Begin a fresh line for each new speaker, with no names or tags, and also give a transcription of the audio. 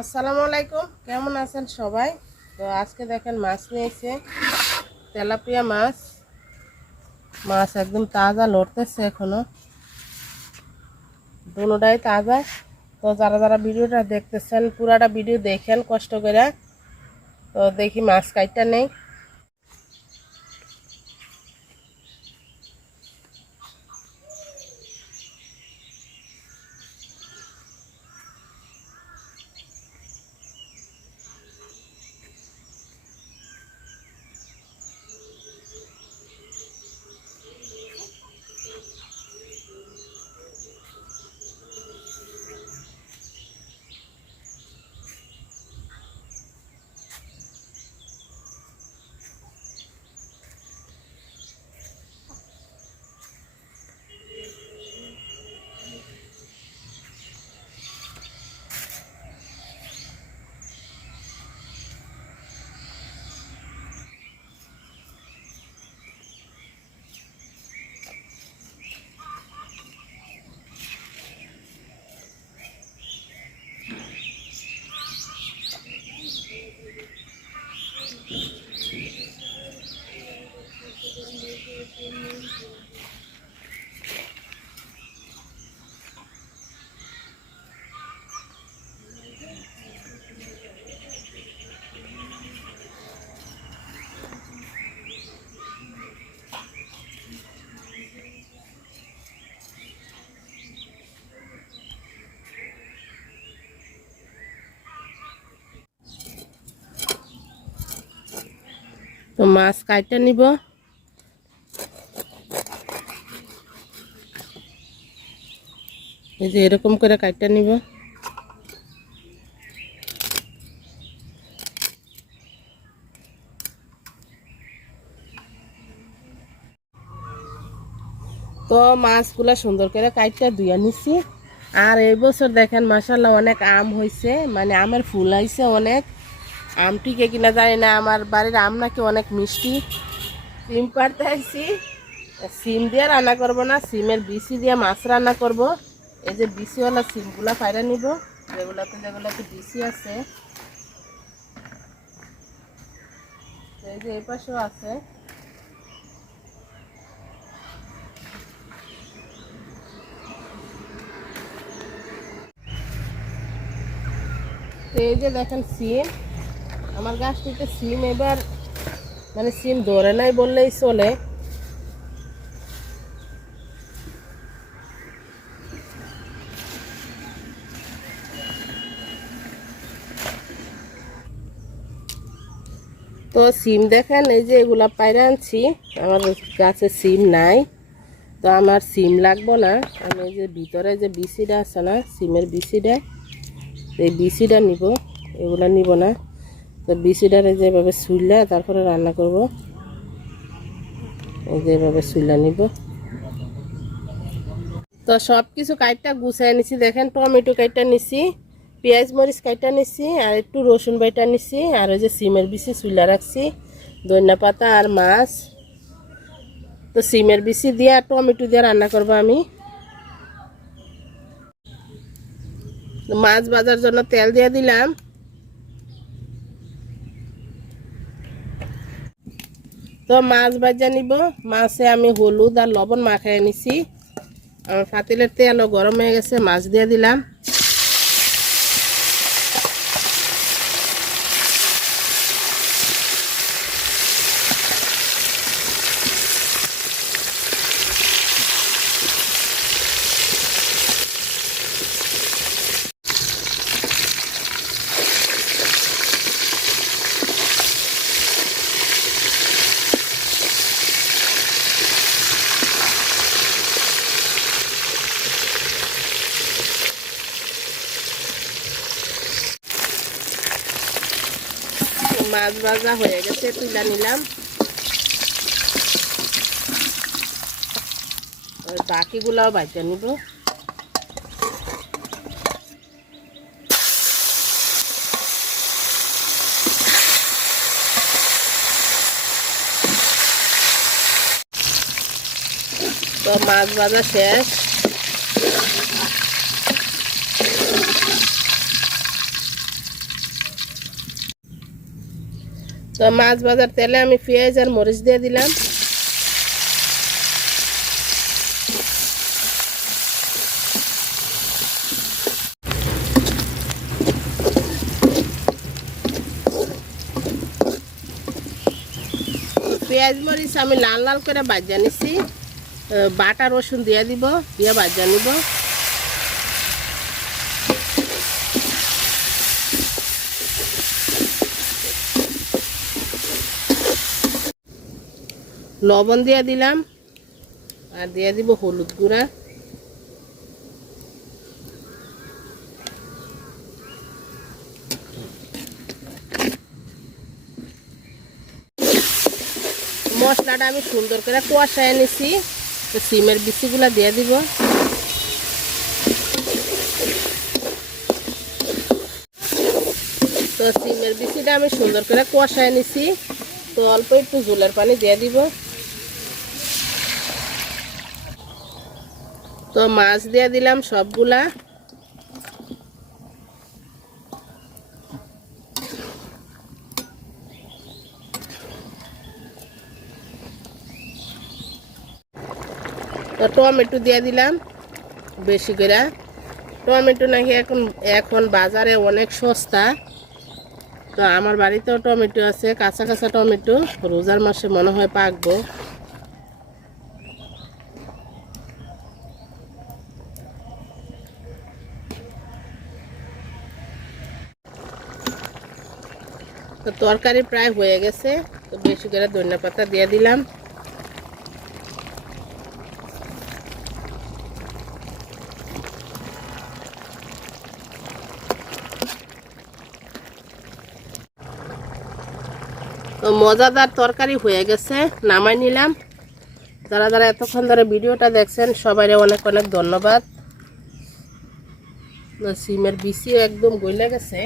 আসসালামু আলাইকুম। কেমন আছেন সবাই? তো আজকে দেখেন মাছ নিয়েছে। তেলাপিয়া মাছ। মাছ একদম তাজা লড়তেছে এখনও। দুটাই তাজা। তো যারা যারা ভিডিওটা দেখতেছেন, পুরাটা ভিডিও দেখেন কষ্ট করে। তো দেখি মাছ কাইটটা নেই। মাছ কাইটটা নিব। এই যে এরকম করে কাইটটা নিব। তো মাছগুলা সুন্দর করে কাইটটা ধুইয়া নিছি। আর এই বছর দেখেন মাসাল্লাহ অনেক আম হয়েছে মানে আমের ফুল হয়েছে অনেক। আম টিকে কিনা জানি না, আমার বাড়ির আম নাকি অনেক মিষ্টি। সিম পাড়তে আসছি সিম দিয়ে রান্না করব না, সিমের বিচি দিয়ে মাছ রান্না করব। এই যে বিচিওয়ালা সিমগুলা ফাইরা নিব, যেগুলাতে যেগুলাতে বিচি আছে। এই যে এই পাশেও আছে। এই যে দেখেন সিম। আমার গাছটিতে সিম এবার মানে সিম ধরে নাই বললেই চলে। তো সিম দেখেন, এই যে এগুলা পায়রা আনছি, আমার গাছে সিম নাই, তো আমার সিম লাগবো না। আমি এই যে ভিতরে যে বিচিটা আছে না, সিমের বিচিটা এই বিচিটা নিব, এগুলা নিব না। তো বিচিটারে যেভাবে সুইলা, তারপরে রান্না করব। এই যেভাবে সুইলা নিব। তো সব কিছু কাইটটা গুছাই নিছি। দেখেন টমেটো কাইটটা নিছি, পেঁয়াজ মরিচ কাইটটা নিছি, আর একটু রসুন বাইটা নিছি, আর ওই যে সিমের বিচি চুলা রাখছি, ধনিয়া পাতা আর মাছ। তো সিমের বিচি দিয়ে আর টমেটো দিয়ে রান্না করব আমি। মাছ ভাজার জন্য তেল দিয়ে দিলাম। তো মাছ ভাজা নিব মাছে আমি হলুদ আর লবণ মাখাই নিছি আমার পাতিলের তেলও গরম হয়ে গেছে, মাছ দিয়ে দিলাম। মাছ ভাজা হয়ে গেছে তুলে নিলাম। বাকিগুলাও বাজা নিব। তো মাছ ভাজা শেষ। তো মাছ ভাজার তেলে আমি পেঁয়াজ আর মরিচ দিয়ে দিলাম। পেঁয়াজ, মরিচ আমি লাল লাল করে ভাজা নিছি। বাটা রসুন দিয়ে দিব, দিয়ে ভাজা নিব। লবণ দিয়ে দিলাম। আর দিয়ে দিব হলুদ গুঁড়া। মশলাটা আমি সুন্দর করে কষায় নিছি। তো সিমের বিচিগুলা দিয়ে দিব। তো সিমের বিচিটা আমি সুন্দর করে কুয়াশায় নিছি। তো অল্প একটু জলের পানি দিয়ে দিব। তো মাছ দিয়ে দিলাম সবগুলা। তো টমেটো দিয়ে দিলাম বেশি করে। টমেটো নাকি এখন এখন বাজারে অনেক সস্তা। তো আমার বাড়িতেও টমেটো আছে, কাঁচা কাঁচা টমেটো। রোজার মাসে মনে হয় পাকবো। তো তরকারি প্রায় হয়ে গেছে, তো বেশি করে ধনিয়া পাতা দিয়ে দিলাম। তো মজাদার তরকারি হয়ে গেছে, নামাই নিলাম। যারা যারা এতক্ষণ ধরে ভিডিওটা দেখছেন সবাই অনেক অনেক ধন্যবাদ। সিমের বিচিও একদম গইলে গেছে।